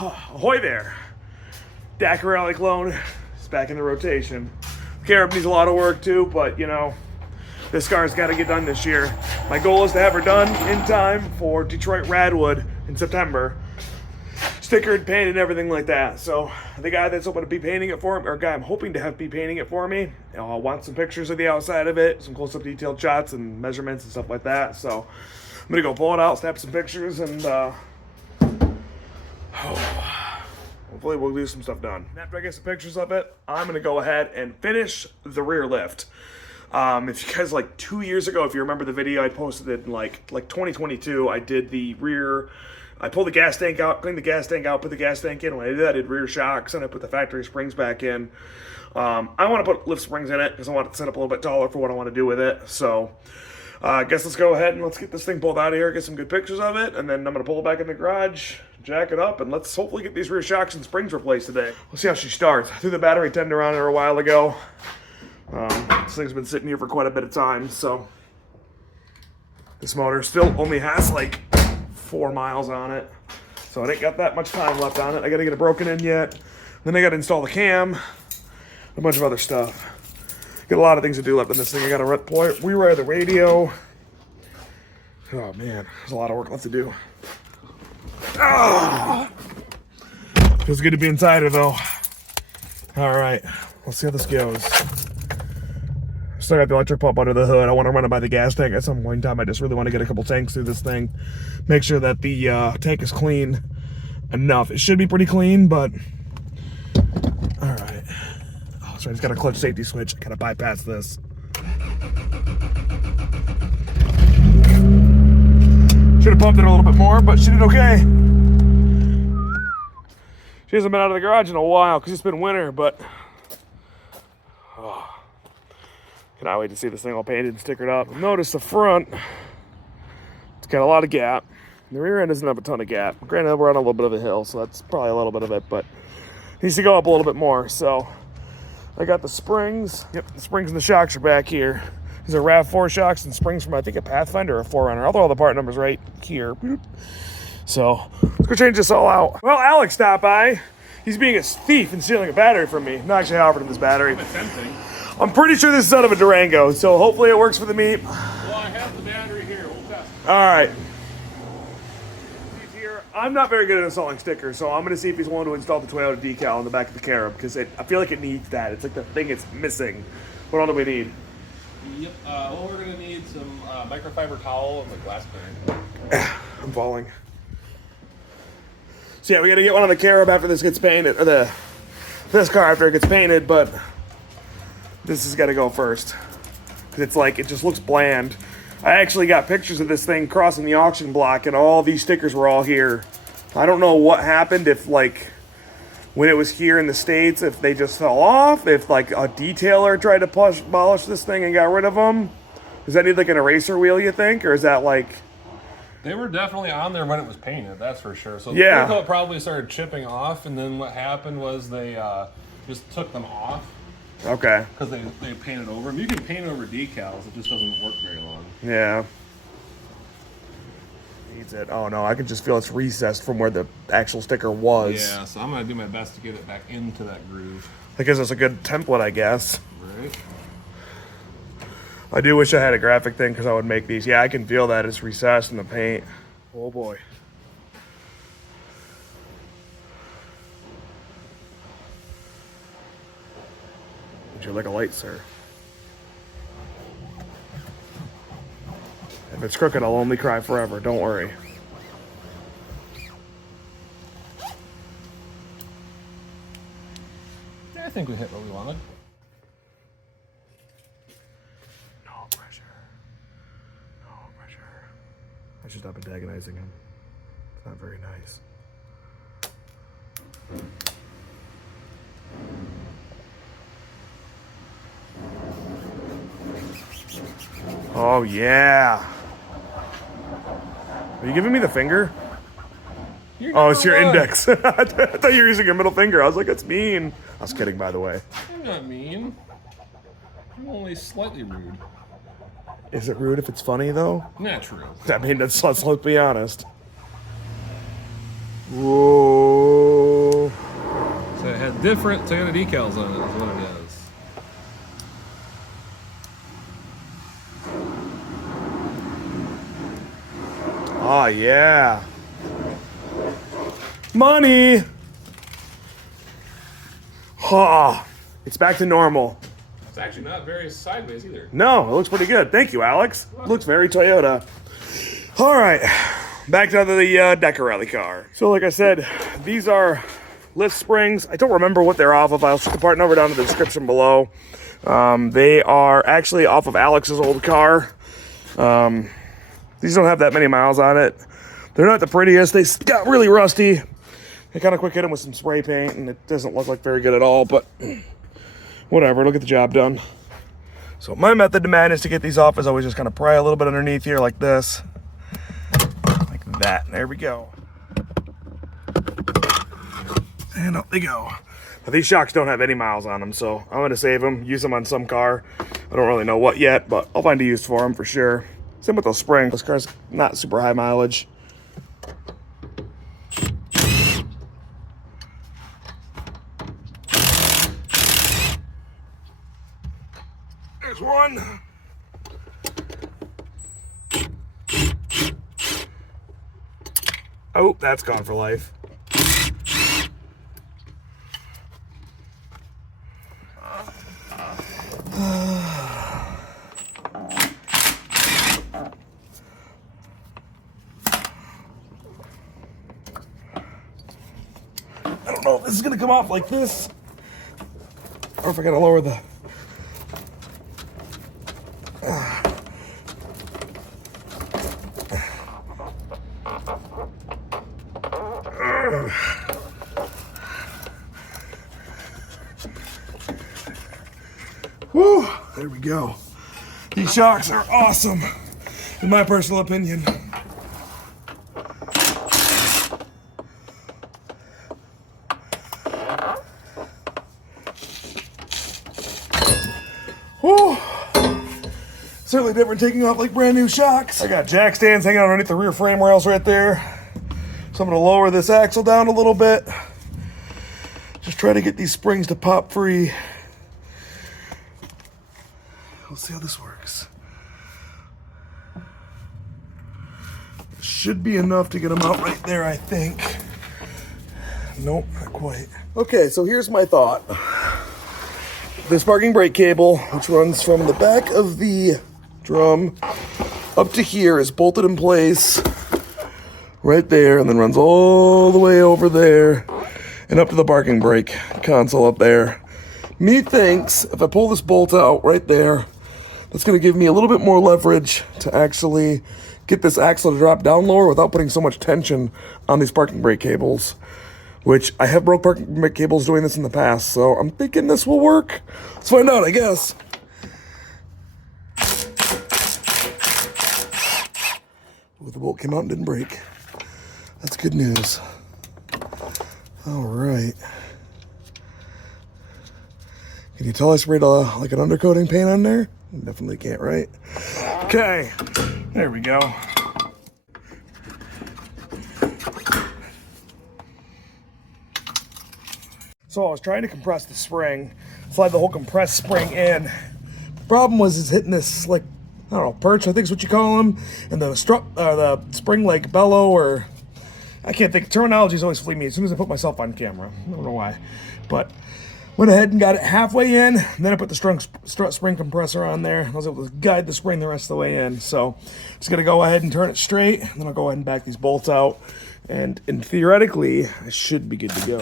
Ahoy there. Dakar Rally clone is back in the rotation. Carib needs a lot of work too, but you know, this car's got to get done this year. My goal is to have her done in time for Detroit Radwood in September. Stickered, painted, and everything like that. So the guy that's hoping to be painting it for me, or guy I'm hoping to be painting it for me, I want some pictures of the outside of it, some close-up detailed shots and measurements and stuff like that. So I'm gonna go pull it out, snap some pictures, and hopefully we'll do some stuff done. After I get some pictures of it, I'm gonna go ahead and finish the rear lift. If you guys, like 2 years ago, if you remember the video, I posted it in like 2022. I did the rear. I pulled the gas tank out, cleaned the gas tank out, put the gas tank in. When I did that, I did rear shocks, and I put the factory springs back in. I want to put lift springs in it because I want it to set up a little bit taller for what I want to do with it. So I guess let's go ahead and let's get this thing pulled out of here, get some good pictures of it, and then I'm going to pull it back in the garage, jack it up, and let's hopefully get these rear shocks and springs replaced today. We'll see how she starts. I threw the battery tender on her a while ago. This thing's been sitting here for quite a bit of time, so this motor still only has like 4 miles on it, so I ain't got that much time left on it. I gotta get it broken in yet, then I gotta install the cam, a bunch of other stuff. Got a lot of things to do left in this thing. I gotta rewire the radio. Oh man, there's a lot of work left to do. Oh! Feels good to be inside her though. All right, let's see how this goes. Still got the electric pump under the hood. I want to run it by the gas tank at some point in time. I just really want to get a couple tanks through this thing. Make sure that the tank is clean enough. It should be pretty clean, but all right. Oh, sorry, I just got a clutch safety switch. I gotta bypass this. Should have pumped it a little bit more, but she did okay. She hasn't been out of the garage in a while because it's been winter, but oh. Cannot wait to see this thing all painted and stickered up. Notice the front, it's got a lot of gap. The rear end doesn't have a ton of gap. Granted, we're on a little bit of a hill, so that's probably a little bit of it, but it needs to go up a little bit more. So I got the springs. Yep, the springs and the shocks are back here. These are RAV4 shocks and springs from, I think, a Pathfinder or a 4Runner. I'll throw all the part numbers right here. So let's go change this all out. Well, Alex stopped by. He's being a thief and stealing a battery from me. No, actually, I offered him this battery. I'm pretty sure this is out of a Durango, so hopefully it works for the meet. Well, I have the battery here. We'll test it. All right. I'm not very good at installing stickers, so I'm going to see if he's willing to install the Toyota decal on the back of the Carib, because I feel like it needs that. It's like the thing it's missing. What all do we need? Yep. Well, we're going to need some microfiber towel and the glass clearing. I'm falling. So yeah, we got to get one on the Carib after this gets painted, or this car after it gets painted, but this has got to go first, because it's like, it just looks bland. I actually got pictures of this thing crossing the auction block, and all these stickers were all here. I don't know what happened, if like when it was here in the States, if they just fell off, if like a detailer tried to polish this thing and got rid of them. Does that need like an eraser wheel, you think, or is that like... They were definitely on there when it was painted, that's for sure. So yeah, the it probably started chipping off, and then what happened was they just took them off. Okay. Because they painted over them. You can paint over decals, it just doesn't work very long. Yeah. Needs it. Oh no, I can just feel it's recessed from where the actual sticker was. Yeah, so I'm going to do my best to get it back into that groove. That gives us a good template, I guess. Right. I do wish I had a graphic thing, because I would make these. Yeah, I can feel that it's recessed in the paint. Oh boy. Would you like a light, sir? If it's crooked, I'll only cry forever. Don't worry. I think we hit what we wanted. No pressure. No pressure. I should stop antagonizing him. It's not very nice. Oh, yeah. Are you giving me the finger? Oh, it's your index. I thought you were using your middle finger. I was like, that's mean. I was kidding, by the way. I'm not mean. I'm only slightly rude. Is it rude if it's funny, though? Not true. I mean, let's be honest. Whoa. different Toyota decals on it is what it is. Oh, yeah. Money! Oh, it's back to normal. It's actually not very sideways either. No, it looks pretty good. Thank you, Alex. Looks very Toyota. All right, back to the Decker Rally car. So like I said, these are lift springs. I don't remember what they're off of. I'll stick the part number down in the description below. They are actually off of Alex's old car. These don't have that many miles on it. They're not the prettiest. They got really rusty. I kind of quick hit them with some spray paint, and it doesn't look like very good at all, but whatever, it'll get the job done. So my method to madness to get these off is always just kind of pry a little bit underneath here like this. Like that. There we go. And up they go. Now, these shocks don't have any miles on them, so I'm going to save them, use them on some car. I don't really know what yet, but I'll find a use for them for sure. Same with those springs. This car's not super high mileage. There's one. Oh, that's gone for life. I don't know if this is gonna come off like this, or if I gotta lower the. Whew, there we go. These shocks are awesome, in my personal opinion. Whew. Certainly different taking off like brand new shocks. I got jack stands hanging underneath the rear frame rails right there. So I'm gonna lower this axle down a little bit. Just try to get these springs to pop free. Let's see how this works. Should be enough to get them out right there, I think. Nope, not quite. Okay, so here's my thought. This parking brake cable, which runs from the back of the drum up to here, is bolted in place right there, and then runs all the way over there and up to the parking brake console up there. Methinks if I pull this bolt out right there, that's going to give me a little bit more leverage to actually get this axle to drop down lower without putting so much tension on these parking brake cables, which I have broke parking brake cables doing this in the past, so I'm thinking this will work. Let's find out, I guess. Oh, the bolt came out and didn't break. That's good news. All right. Can you tell I sprayed like an undercoating paint on there? Definitely can't, right? Okay, there we go. So I was trying to compress the spring, slide the whole compressed spring in. Problem was is hitting this like, I don't know, perch, I think is what you call them, and the spring like bellow, or I can't think. Terminologies always flee me as soon as I put myself on camera. I don't know why, but went ahead and got it halfway in. And then I put the strut spring compressor on there. I was able to guide the spring the rest of the way in. So just gonna go ahead and turn it straight, and then I'll go ahead and back these bolts out. And theoretically, I should be good to go.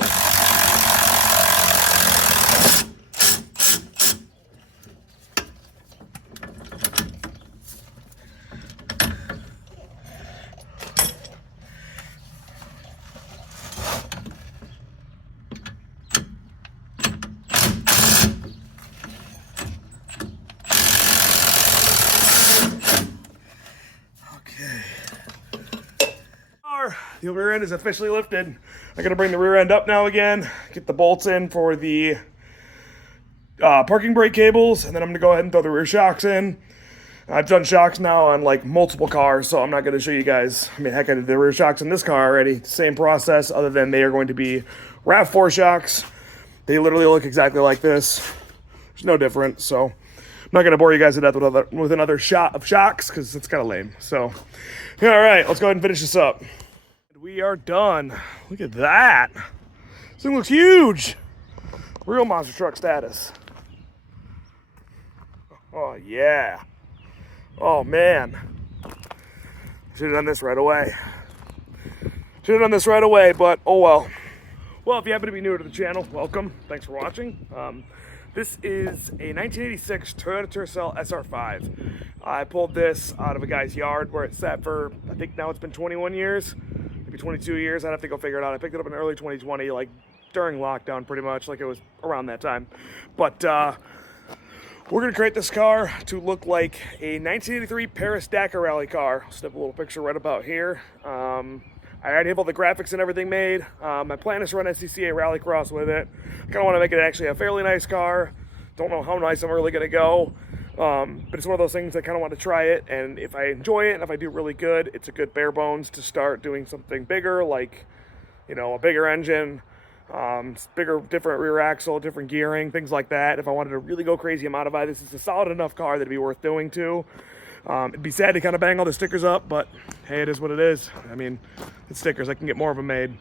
The rear end is officially lifted. I gotta bring the rear end up now again, get the bolts in for the parking brake cables, and then I'm gonna go ahead and throw the rear shocks in. I've done shocks now on like multiple cars, so I'm not gonna show you guys. I mean, heck, I did the rear shocks in this car already. Same process, other than they are going to be RAV4 shocks. They literally look exactly like this. There's no difference, so I'm not gonna bore you guys to death with another shot of shocks because it's kind of lame. So, all right, let's go ahead and finish this up. We are done. Look at that. This thing looks huge. Real monster truck status. Oh yeah. Oh man. Should have done this right away. Should have done this right away, but oh well. Well, if you happen to be new to the channel, welcome. Thanks for watching. This is a 1986 Toyota Tercel SR5. I pulled this out of a guy's yard where it sat for, I think now it's been 21 years, maybe 22 years. I'd have to go figure it out. I picked it up in early 2020, like during lockdown pretty much, like it was around that time. But we're gonna create this car to look like a 1983 Paris Dakar Rally car. I'll snip a little picture right about here. I already have all the graphics and everything made. My plan is to run SCCA Rallycross with it. I kind of want to make it actually a fairly nice car. Don't know how nice I'm really gonna go, but it's one of those things I kind of want to try it. And if I enjoy it, and if I do really good, it's a good bare bones to start doing something bigger, like, you know, a bigger engine. Bigger, different rear axle, different gearing, things like that. If I wanted to really go crazy and modify this, it's a solid enough car that it'd be worth doing too. It'd be sad to kind of bang all the stickers up, but hey, it is what it is. I mean, it's stickers. I can get more of them made.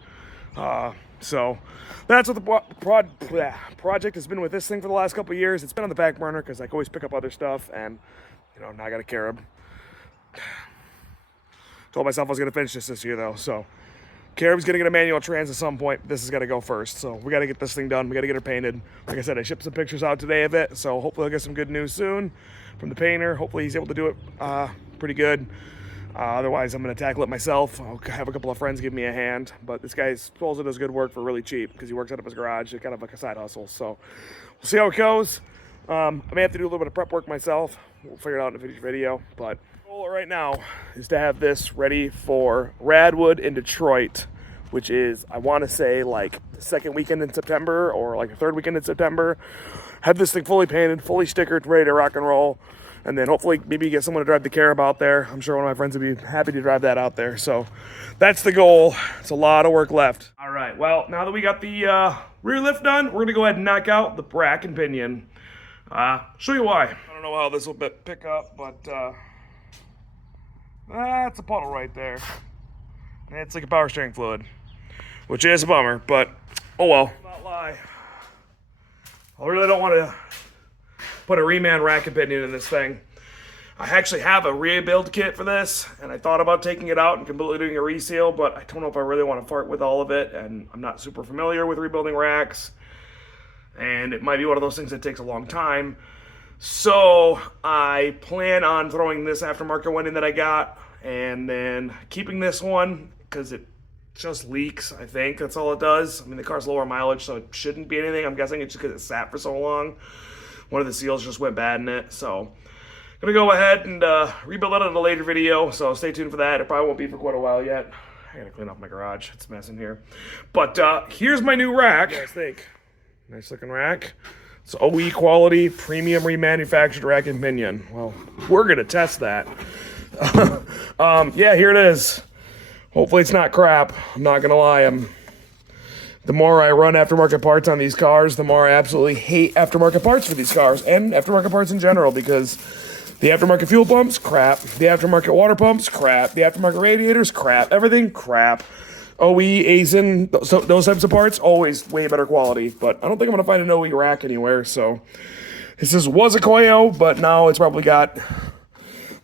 So that's what the project has been with this thing for the last couple of years. It's been on the back burner because I can always pick up other stuff, and you know, now I got a Carib. Told myself I was going to finish this year though, so. Carib's gonna get a manual trans at some point. This is gonna go first, so we gotta get this thing done. We gotta get her painted. Like I said, I shipped some pictures out today of it, so hopefully I'll get some good news soon from the painter. Hopefully he's able to do it pretty good. Otherwise, I'm gonna tackle it myself. I'll have a couple of friends give me a hand, but this guy supposedly does good work for really cheap because he works out of his garage. It's kind of like a side hustle, so we'll see how it goes. I may have to do a little bit of prep work myself. We'll figure it out in a future video, but goal right now is to have this ready for Radwood in Detroit, which is, I want to say, like the second weekend in September or like the third weekend in September. Have this thing fully painted, fully stickered, ready to rock and roll, and then hopefully maybe get someone to drive the Carib out there. I'm sure one of my friends would be happy to drive that out there. So that's the goal. It's a lot of work left. All right, well, now that we got the rear lift done, we're gonna go ahead and knock out the rack and pinion. Show you why. I don't know how this will pick up, but that's a puddle right there. It's like a power steering fluid, which is a bummer, but oh well. Not lie. I really don't want to put a reman rack and pinion in this thing. I actually have a rebuild kit for this, and I thought about taking it out and completely doing a reseal, but I don't know if I really want to fart with all of it, and I'm not super familiar with rebuilding racks, and it might be one of those things that takes a long time. So I plan on throwing this aftermarket one in that I got, and then keeping this one because it just leaks. I think that's all it does. I mean, the car's lower mileage, so it shouldn't be anything. I'm guessing it's just because it sat for so long. One of the seals just went bad in it, so I'm gonna go ahead and rebuild it in a later video. So stay tuned for that. It probably won't be for quite a while yet. I gotta clean off my garage. It's a mess in here. But here's my new rack. What do you guys think? Nice looking rack. It's OE quality, premium remanufactured rack and pinion. Well, we're gonna test that. Yeah, here it is. Hopefully it's not crap. I'm not gonna lie. The more I run aftermarket parts on these cars, the more I absolutely hate aftermarket parts for these cars and aftermarket parts in general, because the aftermarket fuel pumps, crap. The aftermarket water pumps, crap. The aftermarket radiators, crap. Everything, crap. OE, ASIN, those types of parts, always way better quality. But I don't think I'm gonna find an OE rack anywhere. So this was a Koyo, but now it's probably got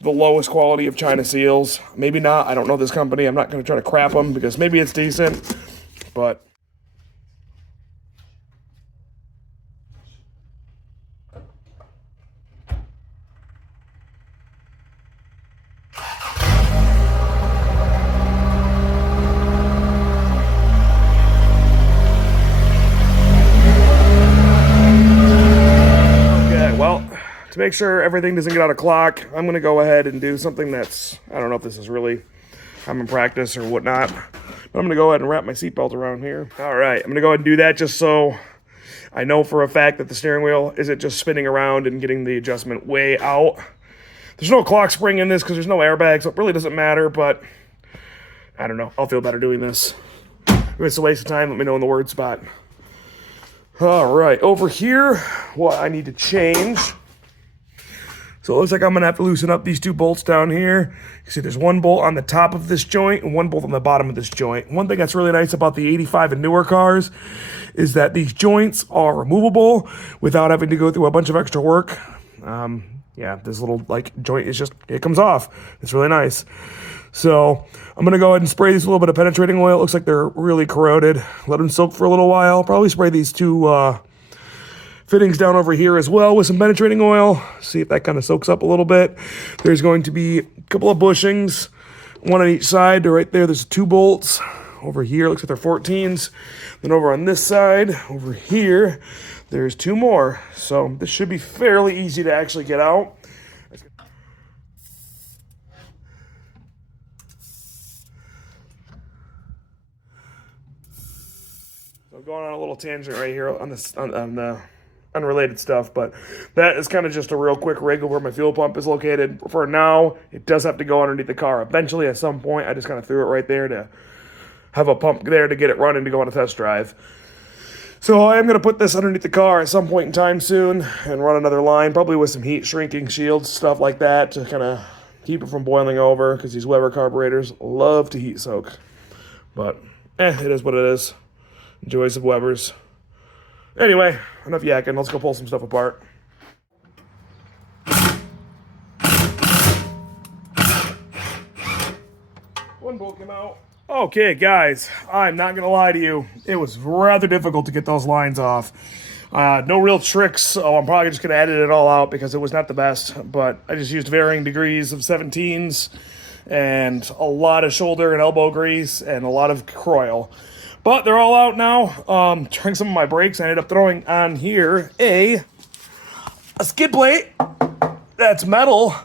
the lowest quality of China seals. Maybe not. I don't know this company. I'm not going to try to crap them because maybe it's decent, but okay, well, to make sure everything doesn't get out of clock, I'm going to go ahead and do something that's, I don't know if this is really common practice or whatnot, but I'm going to go ahead and wrap my seatbelt around here. All right, I'm going to go ahead and do that just so I know for a fact that the steering wheel isn't just spinning around and getting the adjustment way out. There's no clock spring in this because there's no airbag, so it really doesn't matter, but I don't know. I'll feel better doing this. If it's a waste of time, let me know in the word spot. All right, over here, what I need to change. So it looks like I'm gonna have to loosen up these 2 bolts down here. You see there's 1 bolt on the top of this joint and 1 bolt on the bottom of this joint. One thing that's really nice about the 85 and newer cars is that these joints are removable without having to go through a bunch of extra work. Yeah, this little like joint is just, it comes off. It's really nice. So I'm gonna go ahead and spray these with a little bit of penetrating oil. It looks like they're really corroded. Let them soak for a little while. Probably spray these 2 fittings down over here as well with some penetrating oil. See if that kind of soaks up a little bit. There's going to be a couple of bushings, 1 on each side. Right there, there's 2 bolts. Over here, looks like they're 14s. Then over on this side, over here, there's 2 more. So this should be fairly easy to actually get out. So I'm going on a little tangent right here on this on the unrelated stuff, but that is kind of just a real quick rig of where my fuel pump is located. For now, it does have to go underneath the car. Eventually, at some point, I just kind of threw it right there to have a pump there to get it running to go on a test drive. So I am going to put this underneath the car at some point in time soon and run another line, probably with some heat shrinking shields, stuff like that, to kind of keep it from boiling over, because these Weber carburetors love to heat soak. But, it is what it is. Joys of Webers. Anyway, enough yakking. Let's go pull some stuff apart. One bolt came out. Okay, guys, I'm not going to lie to you. It was rather difficult to get those lines off. No real tricks, so I'm probably just going to edit it all out because it was not the best. But I just used varying degrees of 17s and a lot of shoulder and elbow grease and a lot of Croil. But they're all out now. Trying some of my brakes, I ended up throwing on here a skid plate that's metal.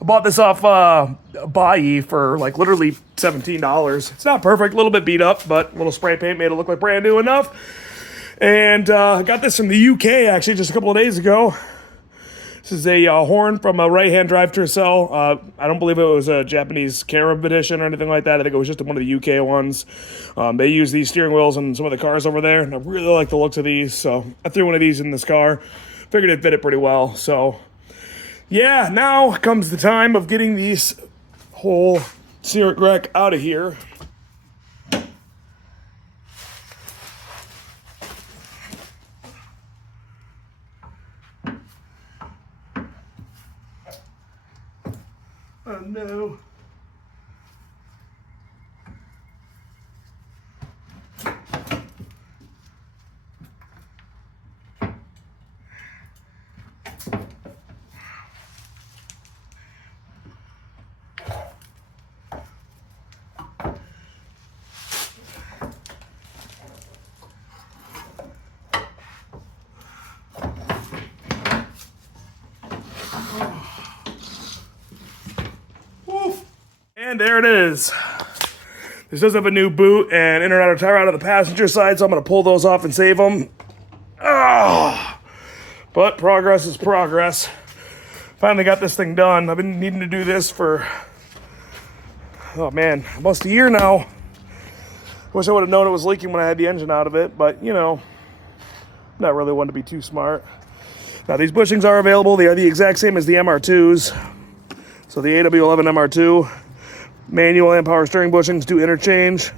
I bought this off Buy for like literally $17. It's not perfect, a little bit beat up, but a little spray paint made it look like brand new enough. And I got this from the UK actually just a couple of days ago. This is a horn from a right-hand drive Tercel. I don't believe it was a Japanese Carib edition or anything like that. I think it was just one of the UK ones. They use these steering wheels in some of the cars over there, and I really like the looks of these, so I threw one of these in this car. Figured it fit it pretty well, so yeah, now comes the time of getting these whole steering rack out of here. Oh no. And there it is. This does have a new boot and inner and outer tire out of the passenger side, so I'm going to pull those off and save them. But progress is progress. Finally got this thing done. I've been needing to do this for, oh man, almost a year now. I wish I would have known it was leaking when I had the engine out of it, but you know, not really one to be too smart. Now these bushings are available. They are the exact same as the MR2s. So the AW11 MR2. Manual and power steering bushings do interchange.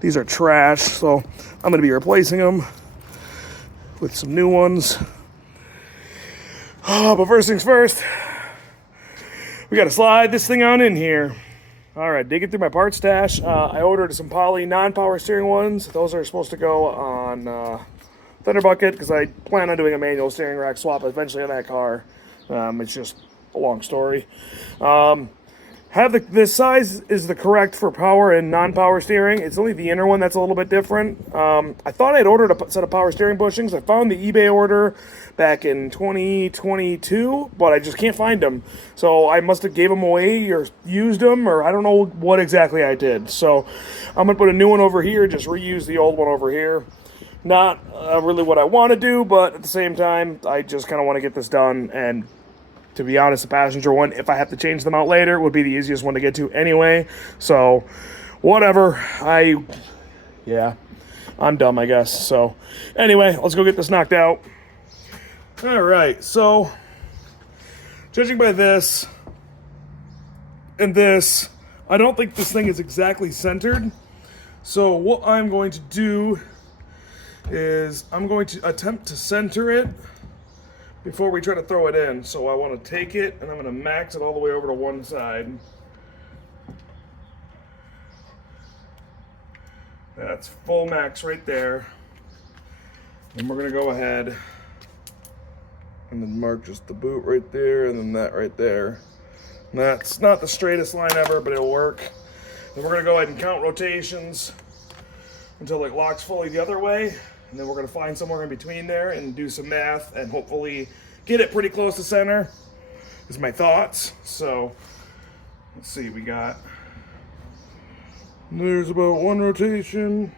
These are trash, so I'm going to be replacing them with some new ones. But first things first, we got to slide this thing on in here. All right, digging through my parts stash, I ordered some poly non-power steering ones. Those are supposed to go on Thunder Bucket because I plan on doing a manual steering rack swap eventually on that car. It's just a long story. This size is the correct for power and non-power steering. It's only the inner one that's a little bit different. I thought I'd ordered a set of power steering bushings. I found the eBay order back in 2022, but I just can't find them. So I must have gave them away or used them, or I don't know what exactly I did. So I'm going to put a new one over here, just reuse the old one over here. Not really what I want to do, but at the same time, I just kind of want to get this done. And to be honest, the passenger one, if I have to change them out later, would be the easiest one to get to anyway. So, whatever. Yeah. I'm dumb, I guess. So anyway, let's go get this knocked out. All right, so judging by this and this, I don't think this thing is exactly centered. So what I'm going to do is I'm going to attempt to center it before we try to throw it in. So I want to take it and I'm going to max it all the way over to one side. That's full max right there. And we're going to go ahead and then mark just the boot right there and then that right there. And that's not the straightest line ever, but it'll work. Then we're going to go ahead and count rotations until it locks fully the other way. And then we're going to find somewhere in between there and do some math and hopefully get it pretty close to center, is my thoughts. So let's see, there's about one rotation.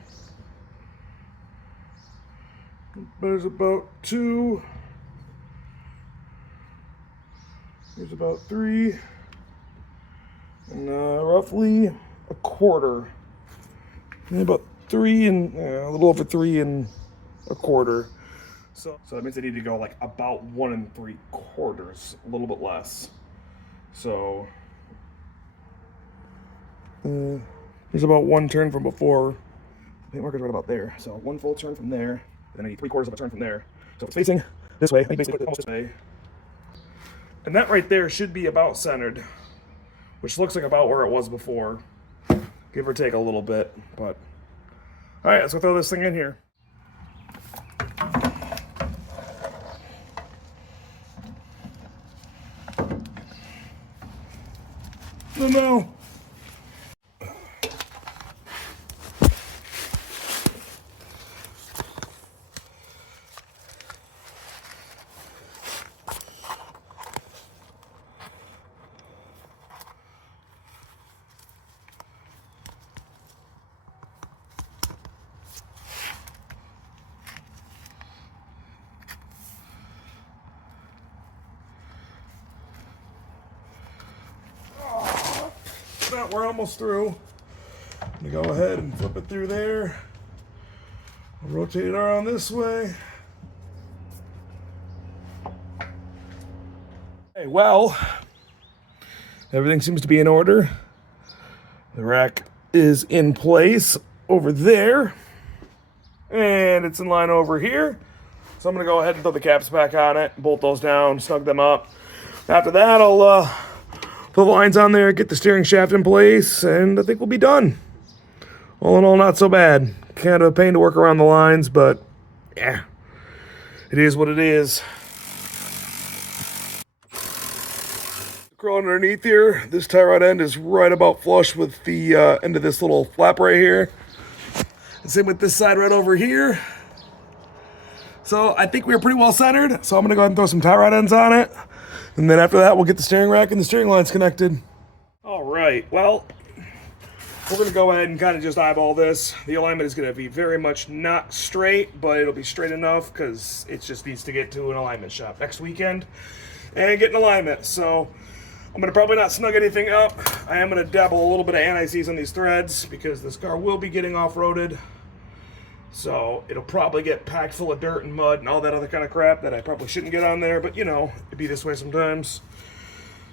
There's about two. There's about three. And roughly a quarter. And about three and a little over 3 1/4. So that means I need to go like about 1 3/4, a little bit less. So there's about one turn from before. The paint marker's right about there. So one full turn from there, and then I need 3/4 of a turn from there. So if it's facing this way, I need basically put it almost this way. And that right there should be about centered, which looks like about where it was before, give or take a little bit. But all right, let's go throw this thing in here. No. We're almost through. I'm gonna go ahead and flip it through there. I'll rotate it around this way. Okay, well, everything seems to be in order. The rack is in place over there, and it's in line over here. So I'm gonna go ahead and throw the caps back on it, bolt those down, snug them up. After that, I'll put the lines on there, get the steering shaft in place, and I think we'll be done. All in all, not so bad. Kind of a pain to work around the lines, but yeah, it is what it is. Crawling underneath here, this tie rod end is right about flush with the end of this little flap right here. And same with this side right over here. So I think we are pretty well centered, so I'm gonna go ahead and throw some tie rod ends on it. And then after that, we'll get the steering rack and the steering lines connected. All right, well, we're gonna go ahead and kind of just eyeball this. The alignment is gonna be very much not straight, but it'll be straight enough because it just needs to get to an alignment shop next weekend and get an alignment. So I'm gonna probably not snug anything up. I am gonna dabble a little bit of anti-seize on these threads because this car will be getting off-roaded. So it'll probably get packed full of dirt and mud and all that other kind of crap that I probably shouldn't get on there, but you know, it'd be this way sometimes.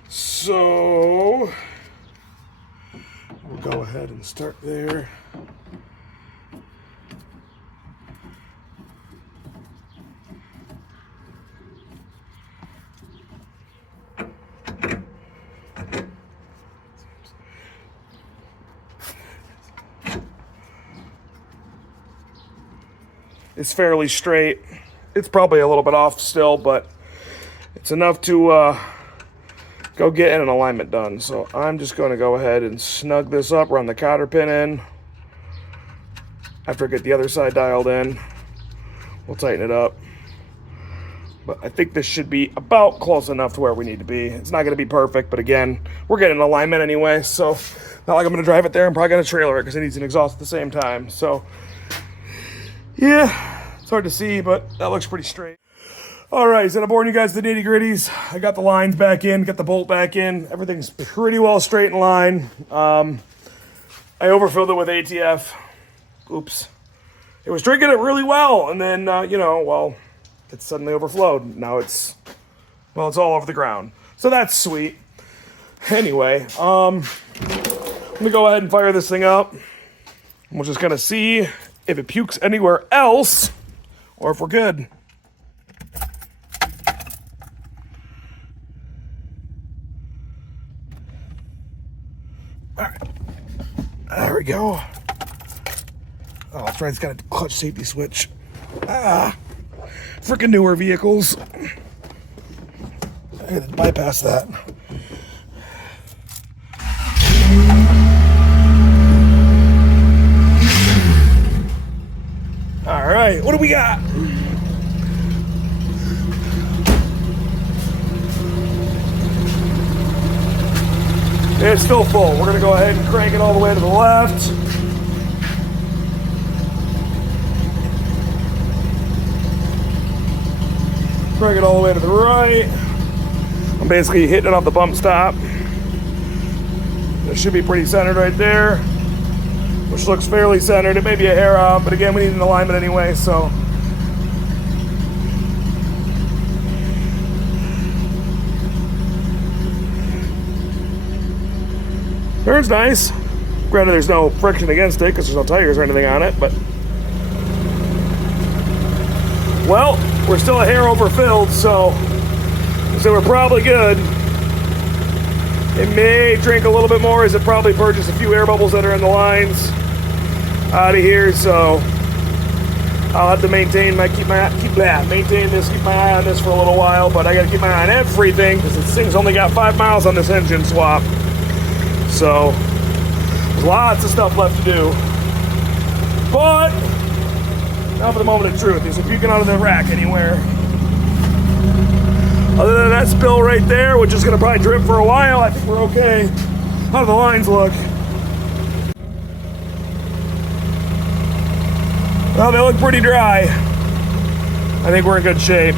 So we'll go ahead and start there. It's fairly straight. It's probably a little bit off still, but it's enough to go get an alignment done. So I'm just going to go ahead and snug this up, run the cotter pin in. After I get the other side dialed in, we'll tighten it up. But I think this should be about close enough to where we need to be. It's not going to be perfect, but again, we're getting an alignment anyway, so not like I'm going to drive it there. I'm probably going to trailer it because it needs an exhaust at the same time. So yeah, it's hard to see, but that looks pretty straight. All right, so I'm boring you guys the nitty gritties. I got the lines back in, got the bolt back in. Everything's pretty well straight in line. I overfilled it with ATF. Oops. it was drinking it really well, and then, you know, well, it suddenly overflowed. Now it's, well, it's all over the ground. So that's sweet. Anyway, I'm gonna go ahead and fire this thing up. We're just gonna see if it pukes anywhere else, or if we're good. All right, there we go. Oh, that's right, it's got a clutch safety switch. Ah, freaking newer vehicles. I had to bypass that. All right, what do we got? It's still full. We're gonna go ahead and crank it all the way to the left. Crank it all the way to the right. I'm basically hitting it off the bump stop. It should be pretty centered right there, which looks fairly centered. It may be a hair out, but again, we need an alignment anyway, so. Turns nice. Granted, there's no friction against it because there's no tires or anything on it, but. Well, we're still a hair overfilled, so we're probably good. It may drink a little bit more as it probably purges a few air bubbles that are in the lines out of here, so I'll have to maintain keep my eye on this for a little while, but I gotta keep my eye on everything because this thing's only got 5 miles on this engine swap. So there's lots of stuff left to do. But now for the moment of truth. Is if you get out of the rack anywhere. Other than that spill right there, which is gonna probably drip for a while, I think we're okay. How do the lines look? Well, they look pretty dry. I think we're in good shape.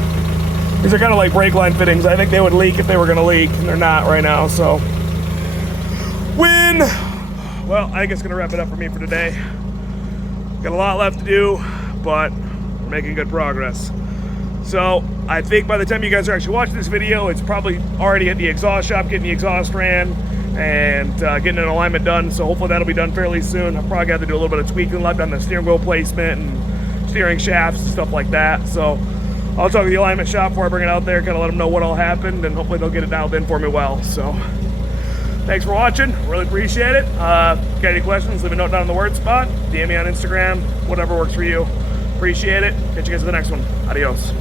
These are kind of like brake line fittings. I think they would leak if they were gonna leak, and they're not right now, so. Win! Well, I think it's gonna wrap it up for me for today. Got a lot left to do, but we're making good progress. So I think by the time you guys are actually watching this video, it's probably already at the exhaust shop, getting the exhaust ran and getting an alignment done. So hopefully that'll be done fairly soon. I'll probably have to do a little bit of tweaking left on the steering wheel placement and steering shafts and stuff like that. So I'll talk to the alignment shop before I bring it out there, kind of let them know what all happened, and hopefully they'll get it dialed in for me well. So thanks for watching. Really appreciate it. Got any questions, leave a note down in the word spot. DM me on Instagram, whatever works for you. Appreciate it. Catch you guys in the next one. Adios.